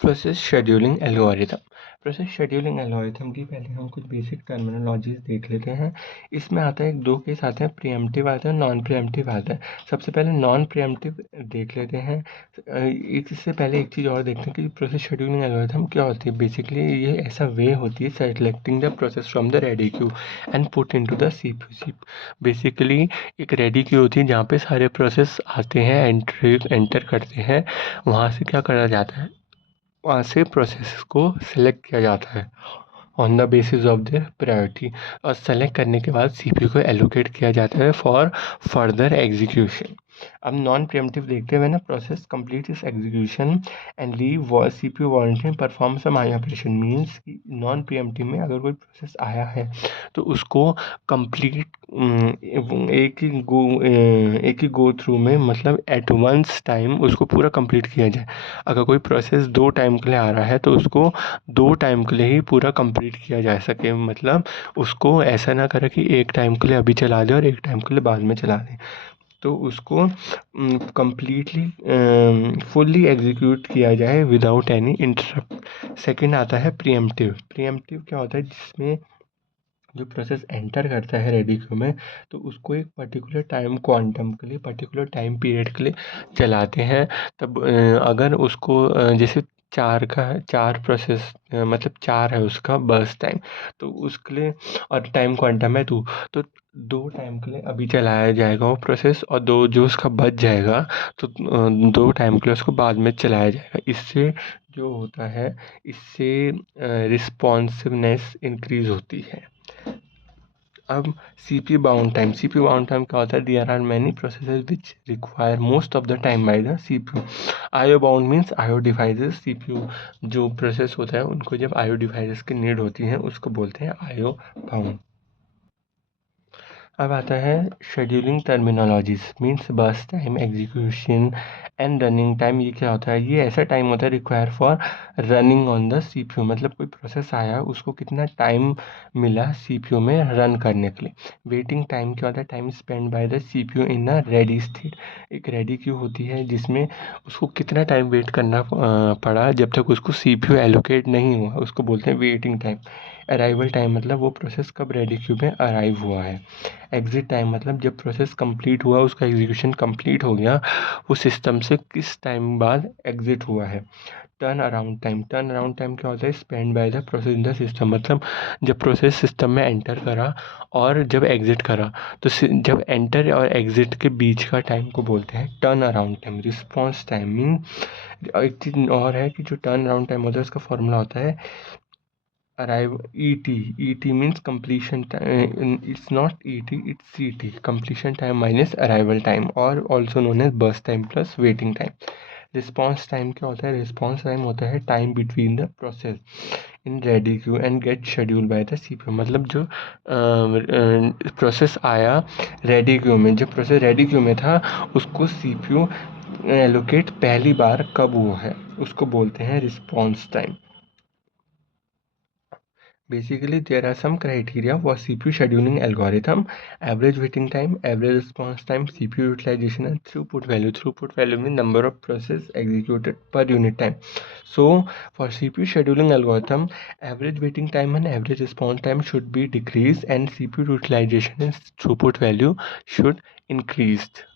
Process scheduling algorithm. Process scheduling algorithm की पहले हम कुछ बेसिक टर्मिनोलॉजीज देख लेते हैं। इसमें आता है दो केस आते हैं, प्रीएम्प्टिव आता है, नॉन प्रीएम्प्टिव आता है। सबसे पहले नॉन प्रीएम्प्टिव देख लेते हैं। इससे पहले एक चीज़ और देखते हैं कि प्रोसेस शेड्यूलिंग एल्गोरिथम क्या होती है। बेसिकली ये ऐसा वे होती है selecting the process from the ready queue and put into the CPU. Basically एक रेडी क्यू होती है जहाँ पे सारे प्रोसेस आते हैं, एंटर करते हैं। वहाँ से क्या करा जाता है, वहाँ से प्रोसेस को सिलेक्ट किया जाता है on the basis of their priority, और सेलेक्ट करने के बाद सीपीयू को एलोकेट किया जाता है फॉर फर्दर एग्जीक्यूशन। अब नॉन प्रिएम्प्टिव देखते हुए ना, process complete its execution and leave CPU voluntary perform some I operation. Means कि नॉन प्रिएम्प्टिव में अगर कोई प्रोसेस आया है तो उसको कंप्लीट एक ही गो थ्रू में, मतलब एट वंस टाइम उसको पूरा कंप्लीट किया जाए। अगर कोई प्रोसेस 2 टाइम के लिए आ रहा है तो उसको 2 टाइम के लिए ही पूरा कंप्लीट किया जा सके। मतलब उसको ऐसा ना करे कि एक टाइम के लिए अभी चला दे और एक टाइम के लिए बाद में चला दे। तो उसको कंप्लीटली फुल्ली एग्जीक्यूट किया जाए विदाउट एनी इंटरप्ट। सेकंड आता है प्रीएम्प्टिव। प्रीएम्प्टिव क्या होता है, जिसमें जो प्रोसेस एंटर करता है रेडी क्यू में, तो उसको एक पर्टिकुलर टाइम क्वांटम के लिए, पर्टिकुलर टाइम पीरियड के लिए चलाते हैं। तब अगर उसको जैसे 4 प्रोसेस, मतलब 4 है उसका बर्स्ट टाइम, तो उसके लिए, और टाइम क्वांटम है 2, तो 2 टाइम के लिए अभी चलाया जाएगा वो प्रोसेस, और 2 जो उसका बच जाएगा तो 2 टाइम के लिए उसको बाद में चलाया जाएगा। इससे जो होता है, इससे रिस्पॉन्सिवनेस इंक्रीज होती है। अब CPU bound time. CPU bound time क्या होता है, there are many processes which require most of the time by the CPU. IO bound means IO devices. CPU जो प्रोसेस होता है उनको जब आईओ डिवाइसेस की नीड होती है उसको बोलते हैं आईओ बाउंड। अब आता है शेड्यूलिंग टर्मिनोलॉजीज। मीन्स बस time, execution and running time. ये क्या होता है, ये ऐसा टाइम होता है require for running on the CPU. मतलब कोई प्रोसेस आया, उसको कितना टाइम मिला सीपीयू में रन करने के लिए। वेटिंग टाइम क्या होता है, time spend by the CPU in a ready state. एक रेडी क्यू होती है जिसमें उसको कितना टाइम वेट करना पड़ा जब तक उसको सीपीयू एलोकेट नहीं हुआ, उसको बोलते हैं वेटिंग टाइम। अराइवल टाइम मतलब वो प्रोसेस कब रेडी क्यू में अराइव हुआ है। एग्ज़िट टाइम मतलब जब प्रोसेस कंप्लीट हुआ, उसका एग्जीक्यूशन कंप्लीट हो गया, वो सिस्टम से किस टाइम बाद एग्ज़िट हुआ है। Turn around time. Turn around time क्या होता है, spend by the process in the system. मतलब जब प्रोसेस सिस्टम में एंटर करा और जब एग्ज़िट करा, तो जब एंटर और एग्ज़िट के बीच का टाइम को बोलते हैं turn around time. Response time mean, एक चीज़ और है कि जो टर्न अराउंड टाइम होता है उसका फॉर्मूला होता है arrive et means completion time. It's not et, it's ct, completion time minus arrival time, or also known as burst time plus waiting time. Response time क्या होता है, रिस्पॉन्स टाइम होता है time between the process in ready queue and get schedule by the CPU. मतलब जो process आया ready queue में, जब प्रोसेस रेडी क्यू में था उसको सीपीयू एलोकेट पहली बार कब हुआ है उसको बोलते हैं response time. Basically, there are some criteria for CPU scheduling algorithm: average waiting time, average response time, CPU utilization, and throughput value. Throughput value means number of processes executed per unit time. So, for CPU scheduling algorithm, average waiting time and average response time should be decreased, and CPU utilization and throughput value should increased.